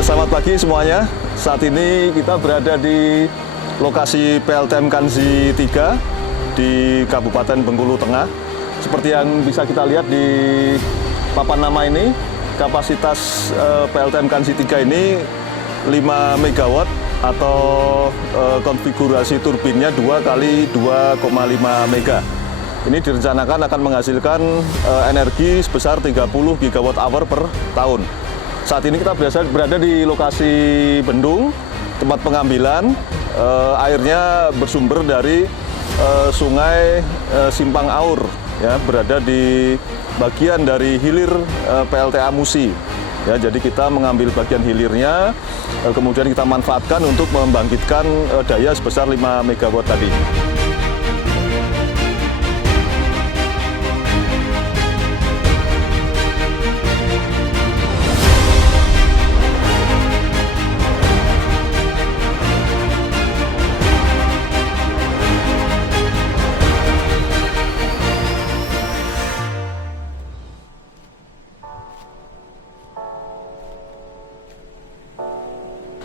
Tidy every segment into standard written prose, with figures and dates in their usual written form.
Selamat pagi semuanya. Saat ini kita berada di lokasi PLTM Kanzi 3 di Kabupaten Bengkulu Tengah. Seperti yang bisa kita lihat di papan nama ini, kapasitas PLTM Kanzi 3 ini 5 MW atau konfigurasi turbinnya 2 kali 2,5 mega. Ini direncanakan akan menghasilkan energi sebesar 30 GWh per tahun. Saat ini kita berada di lokasi bendung, tempat pengambilan. Airnya bersumber dari sungai Simpang Aur, ya, berada di bagian dari hilir PLTA Musi. Ya, jadi kita mengambil bagian hilirnya, kemudian kita manfaatkan untuk membangkitkan daya sebesar 5 MW tadi.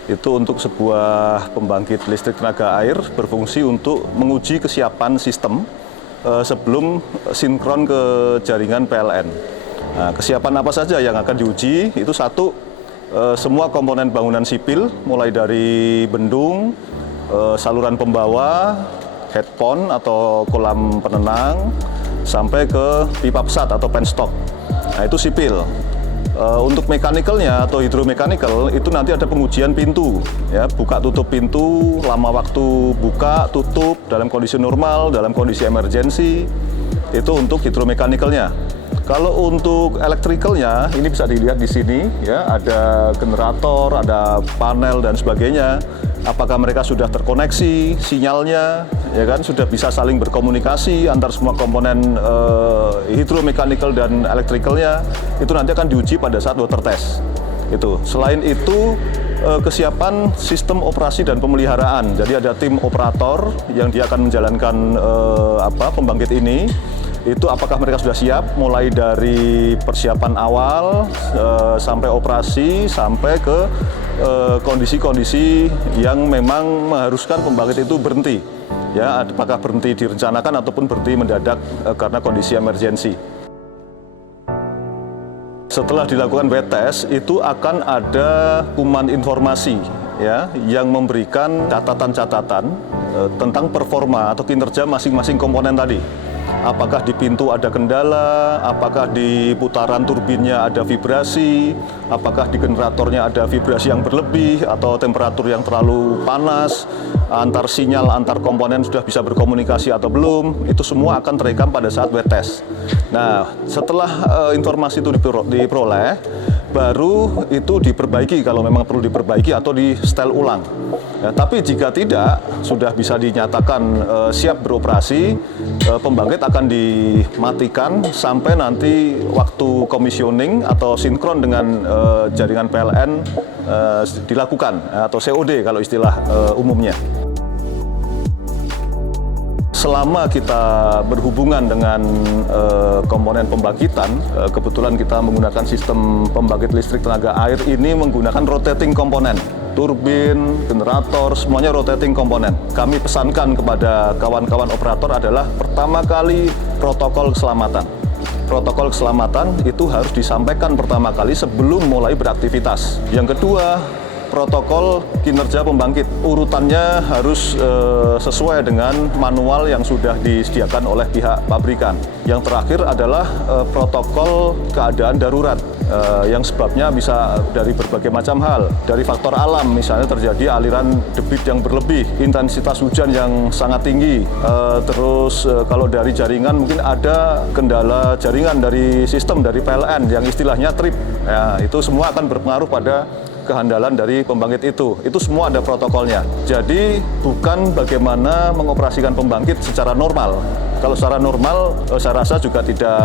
Itu untuk sebuah pembangkit listrik tenaga air berfungsi untuk menguji kesiapan sistem sebelum sinkron ke jaringan PLN. Nah, kesiapan apa saja yang akan diuji? Itu satu, semua komponen bangunan sipil, mulai dari bendung, saluran pembawa, headpond atau kolam penenang, sampai ke pipa pesat atau penstock. Nah, itu sipil. Untuk mechanical-nya atau hidromechanical itu nanti ada pengujian pintu, ya, buka tutup pintu, lama waktu buka tutup dalam kondisi normal, dalam kondisi emergency, itu untuk hidromechanical-nya. Kalau untuk electrical-nya ini bisa dilihat di sini, ya, ada generator, ada panel dan sebagainya. Apakah mereka sudah terkoneksi sinyalnya, ya kan, sudah bisa saling berkomunikasi antar semua komponen hidromechanical dan electrical-nya, itu nanti akan diuji pada saat water test. Itu. Selain itu, kesiapan sistem operasi dan pemeliharaan. Jadi ada tim operator yang dia akan menjalankan pembangkit ini. Itu apakah mereka sudah siap, mulai dari persiapan awal sampai operasi, sampai ke kondisi-kondisi yang memang mengharuskan pembangkit itu berhenti. Ya, apakah berhenti direncanakan ataupun berhenti mendadak karena kondisi emergensi. Setelah dilakukan wet test, itu akan ada kuman informasi, ya, yang memberikan catatan-catatan tentang performa atau kinerja masing-masing komponen tadi. Apakah di pintu ada kendala, apakah di putaran turbinnya ada vibrasi, apakah di generatornya ada vibrasi yang berlebih atau temperatur yang terlalu panas, antar sinyal antar komponen sudah bisa berkomunikasi atau belum, itu semua akan terekam pada saat wet test. Nah, setelah informasi itu diperoleh, baru itu diperbaiki kalau memang perlu diperbaiki atau di setel ulang. Ya, tapi jika tidak, sudah bisa dinyatakan siap beroperasi, pembangkit akan dimatikan sampai nanti waktu commissioning atau sinkron dengan jaringan PLN dilakukan, atau COD kalau istilah umumnya. Selama kita berhubungan dengan komponen pembangkitan, kebetulan kita menggunakan sistem pembangkit listrik tenaga air ini menggunakan rotating komponen. Turbin, generator, semuanya rotating komponen. Kami pesankan kepada kawan-kawan operator adalah pertama kali protokol keselamatan. Protokol keselamatan itu harus disampaikan pertama kali sebelum mulai beraktivitas. Yang kedua, protokol kinerja pembangkit. Urutannya harus sesuai dengan manual yang sudah disediakan oleh pihak pabrikan. Yang terakhir adalah protokol keadaan darurat. Yang sebabnya bisa dari berbagai macam hal, dari faktor alam, misalnya terjadi aliran debit yang berlebih, intensitas hujan yang sangat tinggi, terus kalau dari jaringan mungkin ada kendala jaringan dari sistem dari PLN yang istilahnya trip, ya, itu semua akan berpengaruh pada kehandalan dari pembangkit itu semua ada protokolnya. Jadi bukan bagaimana mengoperasikan pembangkit secara normal, Kalau secara normal, saya rasa juga tidak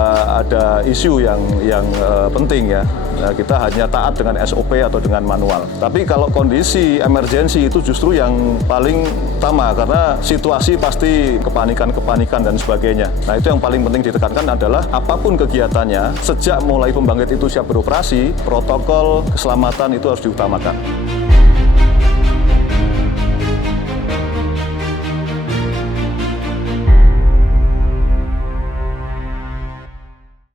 ada isu yang penting ya. Nah, kita hanya taat dengan SOP atau dengan manual. Tapi kalau kondisi emergensi itu justru yang paling utama karena situasi pasti kepanikan dan sebagainya. Nah, itu yang paling penting ditekankan adalah apapun kegiatannya, sejak mulai pembangkit itu siap beroperasi, protokol keselamatan itu harus diutamakan.